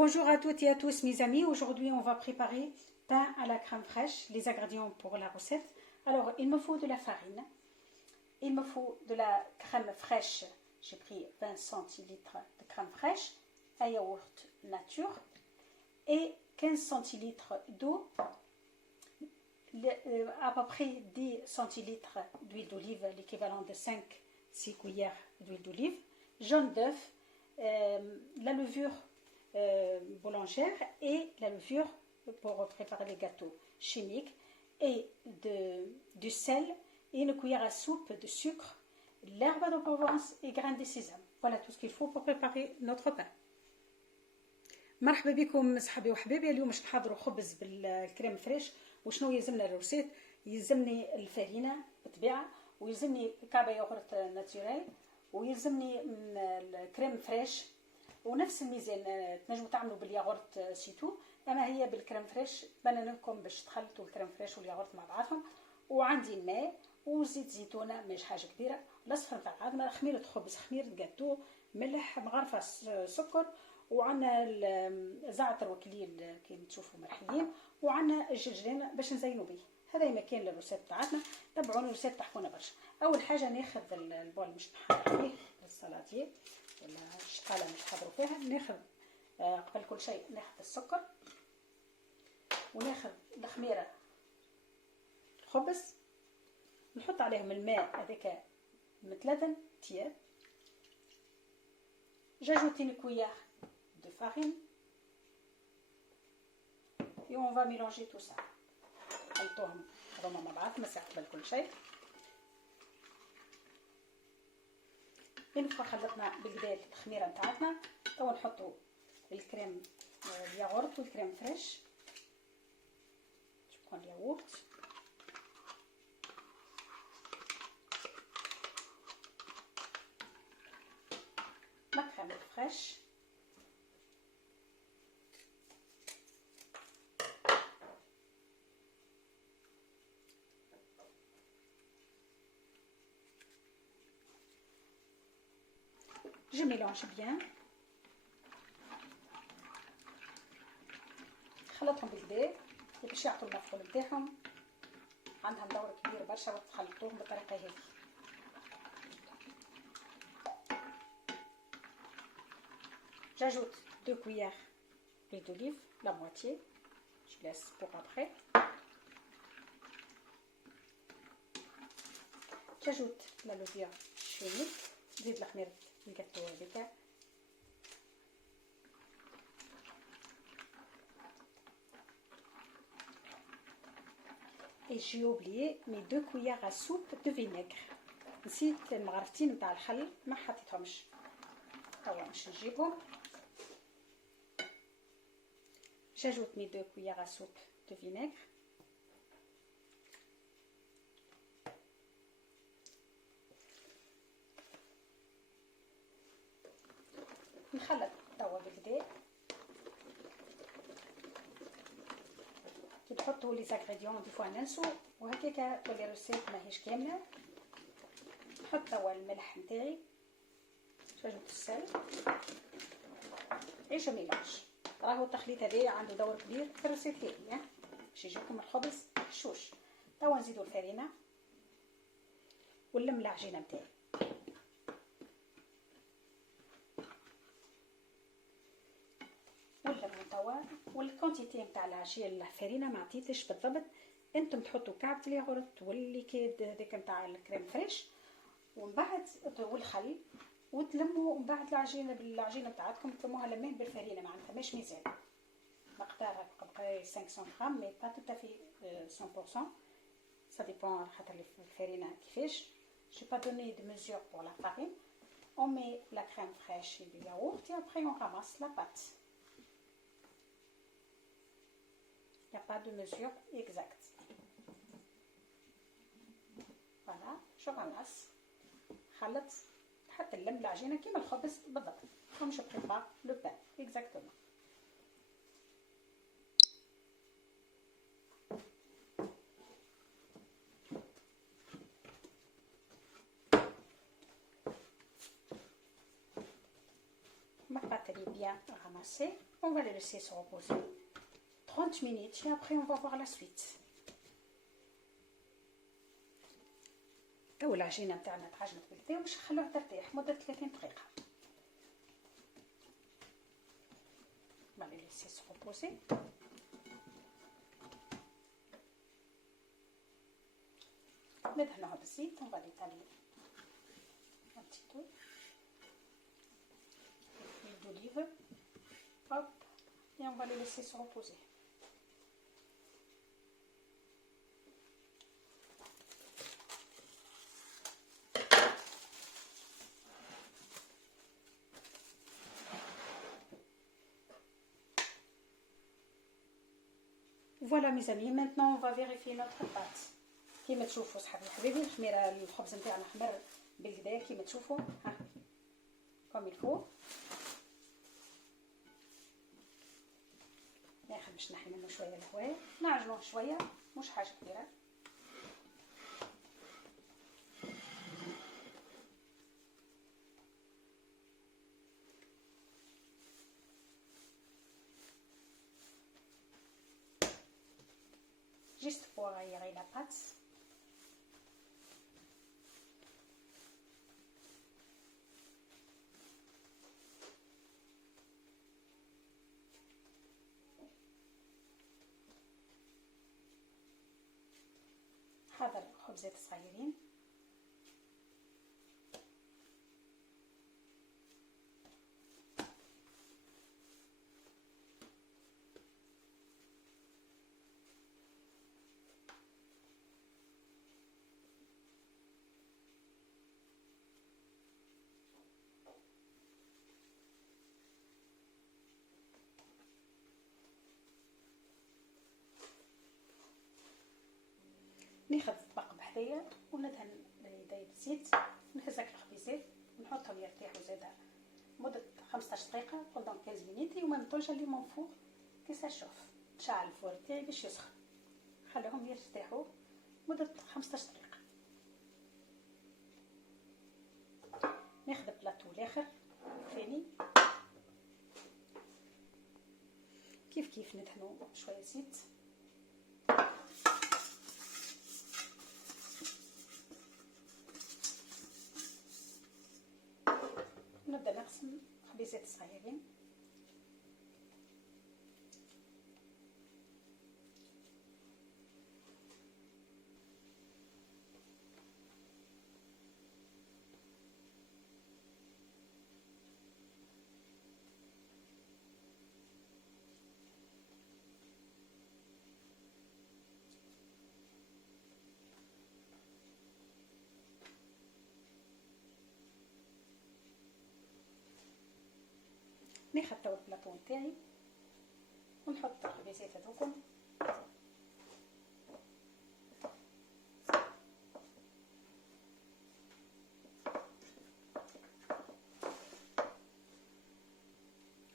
Bonjour à toutes et à tous mes amis, aujourd'hui on va préparer pain à la crème fraîche, les ingrédients pour la recette. Alors il me faut de la farine, il me faut de la crème fraîche, j'ai pris 20 centilitres de crème fraîche, un yaourt nature et 15 centilitres d'eau, à peu près 10 centilitres d'huile d'olive, l'équivalent de 5-6 cuillères d'huile d'olive, jaune d'œuf, la levure boulangère et la levure pour préparer les gâteaux chimiques et du sel et une cuillère à soupe de sucre, l'herbe de Provence et graines de sésame. Voilà tout ce qu'il faut pour préparer notre pain. مرحبا بكم صحابي وحبايبي. اليوم باش نحضروا خبز بالكريم فريش. وشنو يلزمنا الروسيت؟ يلزمني الفارينه بالطبيعه، ويلزمني كعبه يogurt ناتوريل، ويلزمني الكريم فريش، ونفس الميزان تنجموا تعملوا بالياغورت سيتو، اما هي بالكريم فريش بان لكم باش تخلطوا الكريم فريش والياغورت مع بعضهم. وعندي الماء وزيت زيتونه مش حاجه كبيره، الاصفر نتاع العظمه، خميره خبز، خميره جاتو، ملح، مغرفه سكر، وعندنا زعتر وكليل كي تشوفوا مرحيين، وعندنا الجرجرين باش نزينوا به. هذا مكان للروسيت تاعتنا، تبعوا الروسيت تحفونا برشا. اول حاجه ناخذ البول باش نحضر فيه السلطيه ولا الشقاله اللي نحضروا فيها. ناخذ قبل كل شيء ناخذ السكر، وناخذ الخميره الخبز، نحط عليهم الماء هذاك متلدن تياب، j'ajoute une cuillère de farine et on va mélanger tout ça. نخلطوهم هذوما مع بعض مساء قبل كل شيء. نبقى خلطنا بالقدا الخميره نتاعتنا. توا نحطوا الكريم الياغورت والكريم فريش، شكون الياغورت la crème fraîche je mélange bien، خلطهم بالكدا باش يعطوا المفعول نتاعهم. عندهم دور كبير برشا وتخلطوهم بالطريقه هذه. J'ajoute 2 cuillères d'huile d'olive, la moitié, je laisse pour après. J'ajoute la levure chimique, زيد الخميرة الجاتو هذيك، et j'ai oublié mes 2 cuillères à soupe de vinaigre. نسيت المغرفتين نتاع الخل ما حطيتهمش، توا باش نجيبهم. J'ajoute mes 2 cuillères à soupe de vinaigre. نخلط توا بالكدا. كي تحطوا لي زانغريديون دي فوا ننسوا وهكاك تولي روسيت ماهيش كامله. نحط توا الملح نتاعي، j'ajoute السل et je mélange. راهو التخليط هذا عنده دور كبير في الروسيت هذه باش يجيكم الخبز محشوش. توا نزيدوا الفارينه ونلم العجينه نتاعي. ونلموا توا، والكونتيتي نتاع العجينه الفارينه ما عطيتش بالضبط. انتم تحطوا كعبه الياغورت والليكيد هذاك نتاع الكريم فريش، ومن بعد والخل، وتلموا من بعد العجينه بالعجينه نتاعتكم تلموها لمين بالفارينه، معناتها مش ميزان مقدار هكا 500 غرام، مي با tout à fait 100%. ça dépend خاطر الفارينه كيفاش. j'ai pas donné de mesure pour la farine. on met la crème fraîche et du yaourt et après on ramasse la pâte. il n'y a pas de mesure exacte. voilà, je ramasse، خلط حتى نلم العجينه كيما الخبز بالضبط. comme je prépare le pain exactement. Ma pâte elle est bien ramassée. On va la laisser se reposer 30 minutes et après on va voir la suite. تو العجينة نتاعنا تعجنت بالكدا باش نخلوها ترتاح مدة 30 دقيقة. On va la laisser se reposer. ندهنوها بالزيت. On va l'étaler un petit peu. L'huile d'olive. Hop. Et on va les laisser se reposer. Voilà mes amis, maintenant on va vérifier notre pâte. كيما تشوفوا صحابي حبيبي الخميره الخبز نتاعنا حمر بالكدا كيما تشوفوا ها كوم الفو. ناخذ باش نحي منه شويه الهواء نعجنوه شويه مش حاجه كبيره. Juste pour aérer la pâte. هذا الخبزات الصغيرين. ناخذ طبق بحذايا وندهن يدي بالزيت نهز هاك الخبيزات ونحطهم يرتاحوا زاده مده 15 دقيقه pendant 15 minutes وما نطولش اللي من فوق كي ساشوف نشعل الفور تاعي باش يسخن خليهم يرتاحوا مده 15 دقيقه. ناخذ بلاطو الاخر ثاني كيف ندهنوا شويه زيت. نبدا نقسم خبيزات صغيرين. ناخذ توا البلاطو نتاعي ونحط الخبيزات هذوكم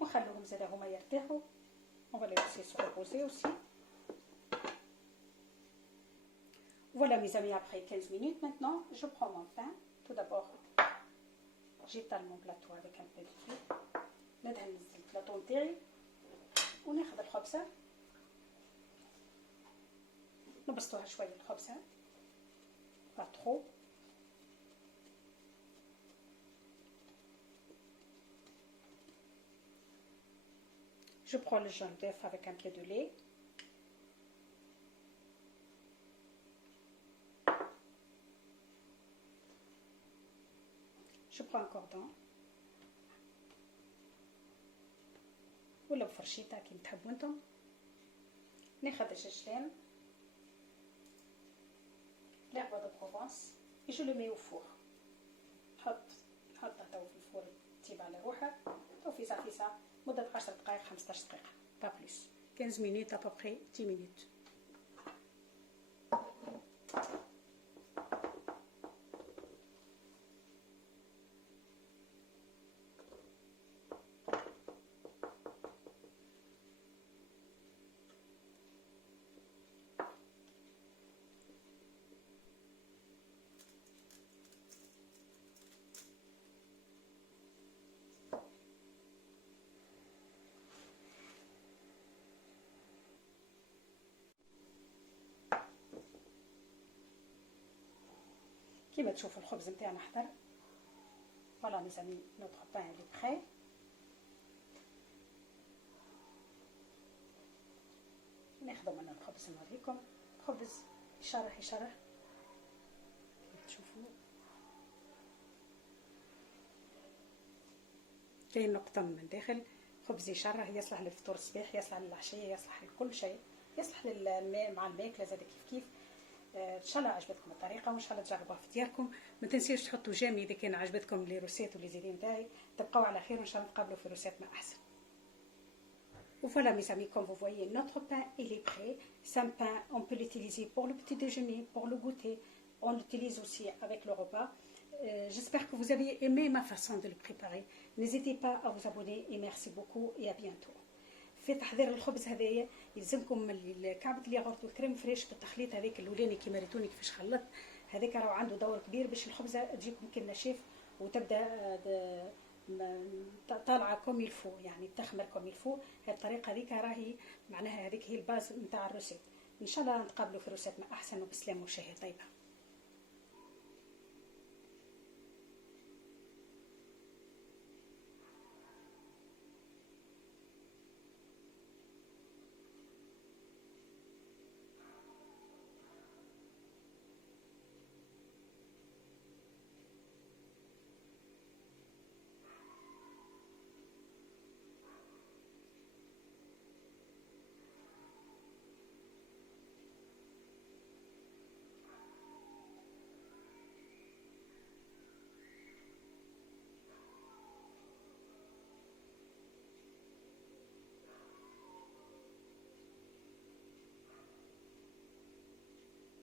ونخلوهم زاده هما يرتاحوا. On va les laisser se reposer aussi. Voilà mes amis, après 15 minutes maintenant, je prends mon pain. Tout d'abord, j'étale mon plateau avec un peu d'huile. ندهن البلاطو نتاعي وناخذ الخبزه نبسطوها شويه الخبزه pas trop. Je prends le jaune d'œuf avec un pied de lait. Je prends un cordon ولا بفرشيطه كي تحبوا انتم. ناخذ الجاجلان l'herbe de Provence et je le mets au four. نحطه تو في الفور تيب على روحه تو فيسا مده 10 دقائق 15 دقيقه با بلوس 15 minutes à peu près 10 minutes. كيما تشوفوا الخبز نتاعنا حضر. فوالا ميزامي نوتخ بان لي بخي. ناخذ من الخبز نوريكم. خبز يشرح كيما تشوفوا. كاين نقطة من داخل. خبز يشرح يصلح للفطور الصباح، يصلح للعشية، يصلح لكل شيء، يصلح للماء مع الماكلة زاد كيف. ان شاء الله عجبتكم الطريقه وان شاء الله تجربوها في دياركم. ما تنسيوش تحطوا جيمي اذا كان عجبتكم لي روسيت ولي زيدين تاعي. تبقوا على خير وان شاء الله نتقابلوا في روسيت ما احسن. Voilà mes amis, comme vous voyez, notre pain il est prêt. C'est un pain, on peut l'utiliser pour le petit déjeuner, pour le goûter. On l'utilise aussi avec le repas. J'espère que vous avez aimé ma façon de le préparer. N'hésitez pas à vous abonner et merci beaucoup et à bientôt. في تحضير الخبز هذايا يلزمكم كعبة الياغورت والكريم فريش بالتخليط هذاك الاولاني كيما ريتوني كيفاش خلطت. هذاك راه عنده دور كبير باش الخبزه تجيكم كي ناشف وتبدا طالعه كوم يلفو، يعني تخمر كوم يلفو. هذه الطريقه هذيك راهي معناها هذيك هي الباز نتاع الروسيت. ان شاء الله نتقابلوا في روسيت ما احسن وبسلام وشهيه طيبه.